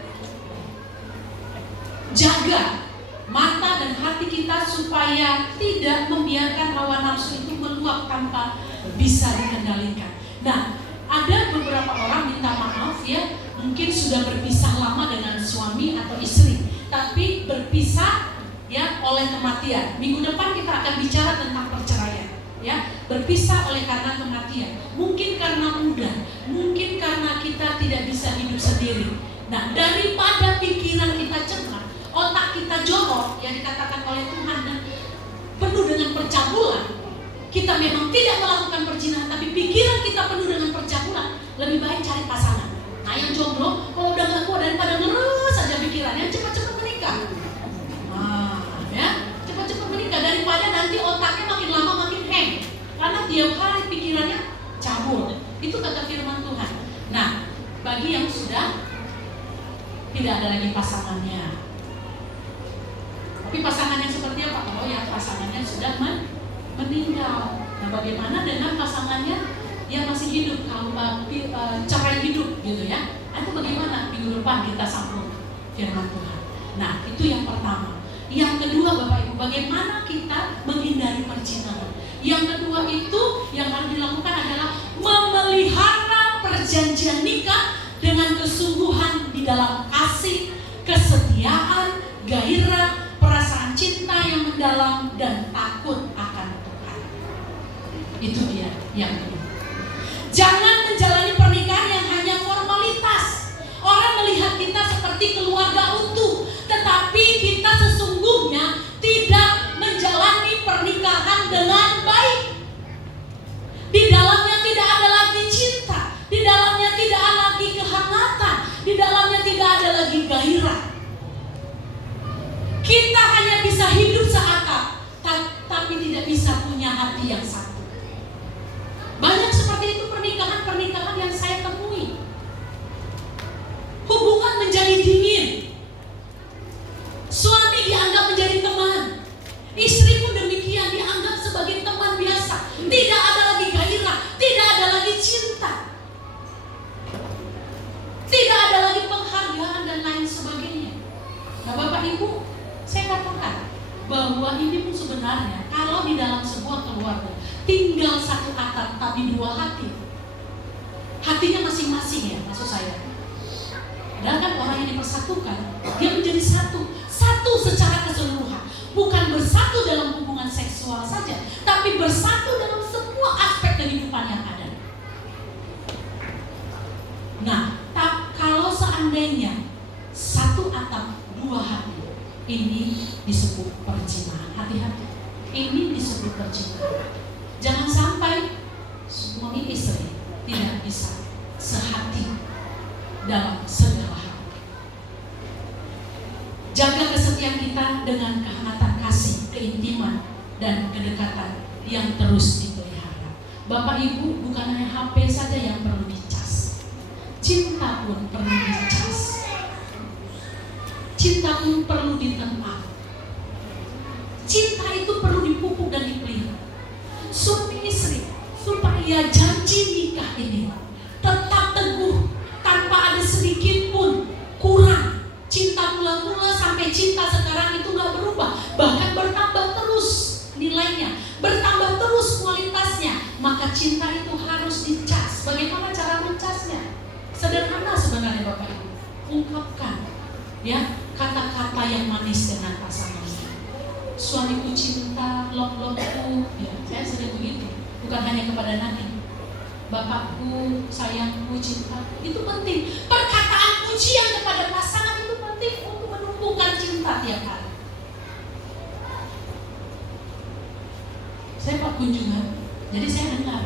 jaga mata dan hati kita supaya tidak membiarkan hawa nafsu itu meluap tanpa bisa dikendalikan. Nah, ada beberapa orang minta maaf ya, mungkin sudah berpisah lama dengan suami atau istri, tapi berpisah ya oleh kematian. Minggu depan kita akan bicara tentang perceraian ya, berpisah oleh karena kematian. Mungkin karena muda, mungkin karena kita tidak bisa hidup sendiri. Nah, daripada pikiran kita cemar, otak kita jorok yang dikatakan oleh Tuhan dan penuh dengan percabulan, kita memang tidak melakukan perzinahan, tapi pikiran kita penuh dengan percabulan, lebih baik cari pasangan. Nah, yang jomblo, kalau udah gak kuat daripada ngerus saja pikirannya, cepat-cepat menikah. Nah, ya, cepat-cepat menikah daripada nanti otaknya makin lama makin hang, karena tiap hari pikirannya cabul. Itu kata firman Tuhan. Nah, bagi yang sudah tidak ada lagi pasangannya, tapi pasangannya seperti apa? Oh ya, pasangannya sudah meninggal. Nah, bagaimana dengan pasangannya yang masih hidup, cerai hidup gitu ya? Itu bagaimana? Minggu depan kita sambung firman Tuhan. Nah, itu yang pertama. Yang kedua, Bapak Ibu, bagaimana kita menghindari perzinahan? Yang kedua itu yang harus dilakukan adalah memelihara perjanjian nikah dengan kesungguhan di dalam kasih, kesetiaan, gairah, perasaan cinta yang mendalam, dan takut akan Tuhan. Itu dia yang kedua. Jangan menjalani pernikahan yang hanya formalitas. Orang melihat kita seperti keluarga utuh, tetapi kita sesungguhnya tidak menjalani pernikahan dengan baik. Di dalamnya tidak ada lagi cinta, di dalamnya tidak ada lagi kehangatan, di dalamnya tidak ada lagi gairah. Kita hanya bisa hidup seakar, tapi tidak bisa punya hati yang satu. Banyak seperti itu pernikahan-pernikahan yang saya temui. Hubungan menjadi dingin. Suami dianggap menjadi teman, istri pun demikian, dianggap sebagai teman biasa. Tidak ada lagi gairah, tidak ada lagi cinta, tidak ada lagi penghargaan dan lain sebagainya. Nah, Bapak Ibu, saya katakan bahwa ini pun sebenarnya kalau di dalam sebuah keluarga tinggal satu atap tapi dua hati, hatinya masing-masing ya, maksud saya. Padahal kan orang yang dipersatukan, dia menjadi satu secara keseluruhan, bukan bersatu dalam hubungan seksual saja, tapi bersatu dalam semua aspek kehidupan yang ada. Nah, kalau seandainya satu atap dua hati, ini disebut perzinahan. Hati-hati, ini disebut perzinahan. Jangan sampai suami istri tidak bisa sehati dalam segala hal. Jaga kesetiaan kita dengan kehangatan kasih, keintiman, dan kedekatan yang terus dipelihara. Bapak Ibu, bukan hanya HP saja yang perlu dicas, cinta pun perlu dicas. Cinta pun perlu ditempa. Cinta itu perlu dipupuk dan dipelihara. Suami istri, supaya janji nikah ini tetap teguh, tanpa ada sedikit pun kurang. Cinta mula-mula sampai cinta sekarang itu gak berubah, bahkan bertambah terus nilainya, bertambah terus kualitasnya. Maka cinta itu harus dicas. Bagaimana cara mencasnya? Sederhana sebenarnya Bapak Ibu. Ungkapkan ya kata-kata yang manis dengan pasangan. Suamiku cinta, love-loveku, ya, saya sering begitu. Bukan hanya kepada Nadi. Bapakku, sayangku, cinta, itu penting. Perkataan pujian kepada pasangan itu penting untuk menumbuhkan cinta tiap hari. Saya Pak kunjungan, jadi saya dengar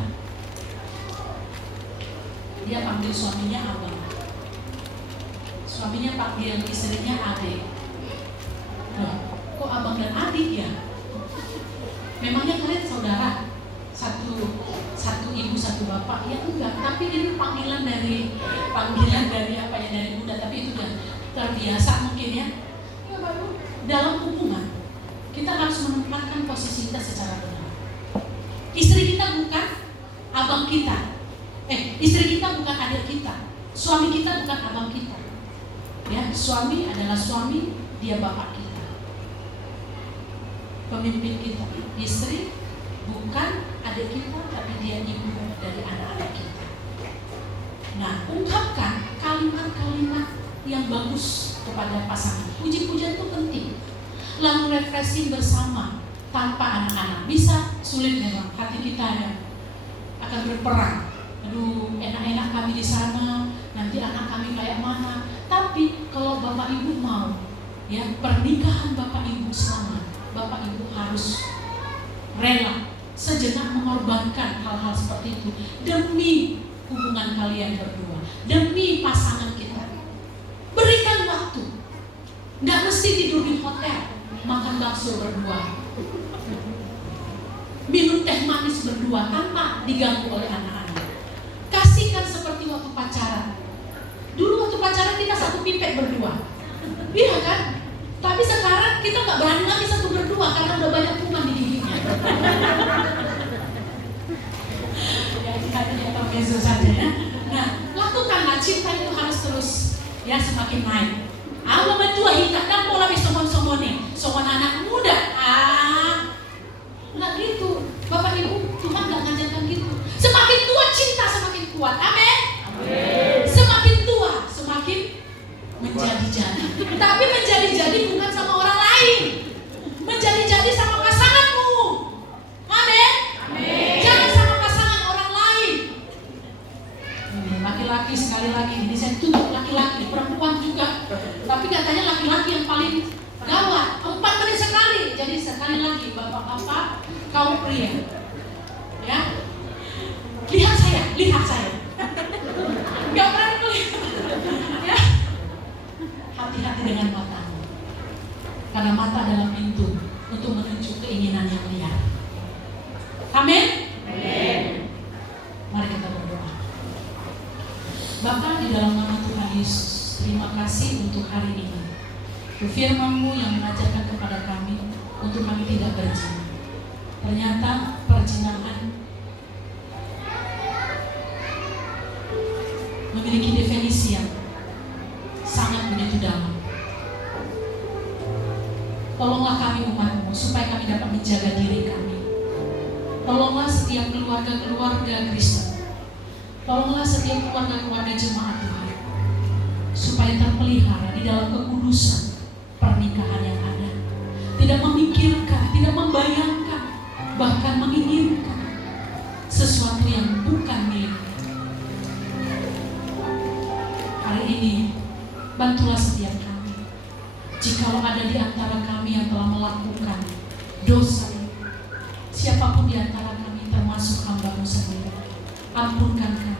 dia panggil suaminya abang, suaminya panggil istrinya adik. Loh, kok abang dan adik ya? Memangnya kalian saudara? Satu ibu satu bapak? Ya enggak, tapi ini panggilan dari apa ya, dari muda, tapi itu udah terbiasa mungkin ya. Ya baru dalam hubungan kita harus menempatkan posisi kita secara benar. Istri kita bukan abang kita, istri kita bukan adik kita, suami kita bukan abang kita. Ya, suami adalah suami, dia bapak kita, pemimpin kita. Istri bukan adik kita, tapi dia ibu dari anak-anak kita. Nah, ungkapkan kalimat-kalimat yang bagus kepada pasangan. Puji-pujian itu penting. Lalu refreshing bersama tanpa anak-anak. Bisa sulit memang, hati kita ya akan berperang. Aduh, enak-enak kami di sana, nanti anak kami kayak mana. Tapi kalau Bapak Ibu mau ya pernikahan Bapak Ibu selamat, Bapak Ibu harus rela sejenak mengorbankan hal-hal seperti itu demi hubungan kalian berdua, demi pasangan kita. Berikan waktu. Nggak mesti tidur di hotel, makan bakso berdua, minum teh manis berdua tanpa diganggu oleh anak-anak. Kasihkan seperti waktu pacaran. Dulu waktu pacaran kita satu pipet berdua, iya kan? Tapi sekarang kita nggak berani lagi satu berdua karena udah banyak kuman di giginya. Ya kita tidak termezo saja ya. Nah, lakukanlah, cinta itu harus terus ya semakin naik. Allah mentua hitam dan pola somon-somone, somon anak muda. Nggak gitu, Bapak Ibu, Tuhan nggak ngajarkan gitu. Semakin tua cinta semakin kuat, amin. Semakin tua semakin menjadi-jadi. Tapi menjadi-jadi bukan sama orang lain, menjadi-jadi sama pasanganmu, amin. Jangan sama pasangan orang lain. Laki-laki sekali lagi, ini saya tutup laki-laki, perempuan juga. Tapi katanya laki-laki yang paling gawat, 4 menit sekali. Jadi sekali lagi, bapak-bapak, kaum pria, ya, lihat saya, nggak pernah melihat, ya. Hati-hati dengan matamu, karena mata adalah pintu untuk menuju keinginan yang liar. Amin. Mari kita berdoa. Bapa, di dalam nama Tuhan Yesus, terima kasih untuk hari ini. Firman-Mu yang mengajarkan kepada kami untuk kami tidak berzina. Ternyata perzinahan memiliki definisi yang sangat begitu dalam. Tolonglah kami umat-Mu supaya kami dapat menjaga diri kami. Tolonglah setiap keluarga-keluarga Kristen. Tolonglah setiap keluarga-keluarga jemaat Tuhan, supaya terpelihara di dalam kekudusan pernikahan yang ada. Tidak memikirkan, tidak membayangkan, bahkan menginginkan sesuatu yang bukan miliknya. Hari ini bantulah setiap kami. Jikalau ada di antara kami yang telah melakukan dosa, siapapun di antara kami termasuk hamba-Mu sendiri, ampunkan kami.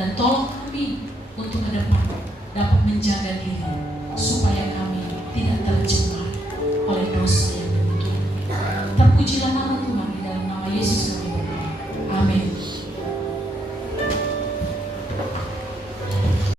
dan tolong kami untuk ke depan dapat menjaga diri